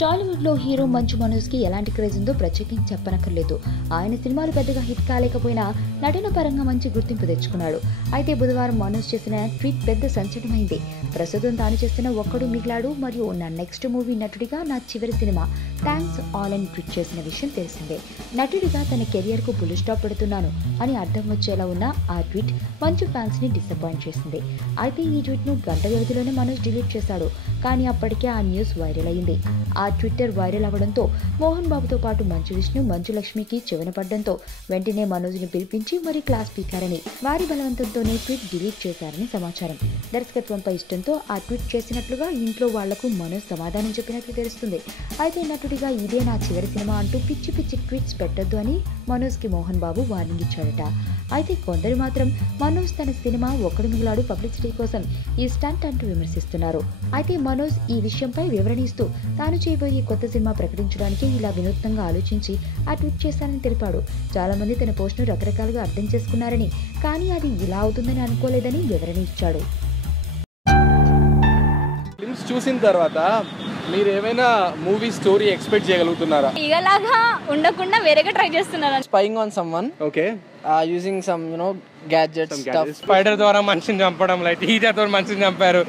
టాలీవుడ్ లో హీరో మంచు మనోజ్ కి ఎలాంటి క్రేజ్ ఉందో ప్రత్యేకించి చెప్పనక్కర్లేదు. ఆయన సినిమాలు పెద్దగా హిట్ కాలేకపోయినా నటన పరంగా మంచి గుర్తింపు తెచ్చుకున్నాడు. అయితే బుధవారం మనోజ్ చేసిన ట్వీట్ పెద్ద సంచలనమైంది. ప్రస్తుతం తాను చేస్తున్న ఒక్కడు మిగిలాడు మరియు నా నెక్స్ట్ మూవీ నటుడిగా నా చివరి సినిమా థ్యాంక్స్ ఆల్ అని ట్వీట్ చేసిన విషయం తెలిసిందే. నటుడిగా తన కెరియర్ కు ఫుల్ స్టాప్ పెడుతున్నాను అని అర్థం వచ్చేలా ఉన్న ఆ ట్వీట్ మంచు ఫ్యాన్స్ ని డిసప్పాయింట్ చేసింది. అయితే ఈ ట్వీట్ ను గంట వ్యవధిలోనే మనోజ్ డిలీట్ చేశాడు. కానీ అప్పటికే ఆ న్యూస్ వైరల్ అయింది. ఆ ట్విట్టర్ వైరల్ అవడంతో మోహన్ బాబుతో పాటు మంచు విష్ణు, మంచు లక్ష్మికి చెవిన పడ్డంతో వెంటనే మనోజ్ ని పిలిపించి మరీ క్లాస్ పీకారని, వారి బలవంతంతోనే ట్వీట్ డిలీట్ చేశారని సమాచారం. దర్శకత్వంపై ఇష్టంతో ఆ ట్వీట్ చేసినట్లుగా ఇంట్లో వాళ్లకు మనోజ్ సమాధానం చెప్పినట్లు తెలుస్తుంది. అయితే నటుడిగా ఇదే నా చివరి సినిమా అంటూ పిచ్చి పిచ్చి ట్వీట్స్ పెట్టొద్దు అని మనోజ్ కి మోహన్ బాబు వార్నింగ్ ఇచ్చాడట. అయితే కొందరు మాత్రం మనోజ్ తన సినిమా ఒక్కడు మిగిలాడు పబ్లిసిటీ కోసం ఈ స్టంట్ అంటూ విమర్శిస్తున్నారు. అయితే మనోజ్ ఈ విషయంపై వివరణ ఇస్తూ తాను చేయబోయే కొత్త సినిమా ప్రకటించడానికి ఇలా వినూత్నంగా ఆలోచించి ఆ ట్వీట్ చేశానని తెలిపాడు. చాలా మంది తన పోస్ట్ ను రకరకాలుగా అర్థం చేసుకున్నారని, కానీ అది ఇలా అవుతుందని అనుకోలేదని వివరణ ఇచ్చాడు. ఫిల్మ్స్ చూసిన తర్వాత మీరు ఏమైనా మూవీ స్టోరీ ఎక్స్పెక్ట్ చేయగలుగుతున్నారా? ఇలాగా ఉండకుండా వేరేగా ట్రై చేస్తున్నారు. Spying on someone, okay, using some gadgets stuff. Spider ద్వారా మనిషిని చంపడం, లైక్ హీటర్ తో మనిషిని చంపారు.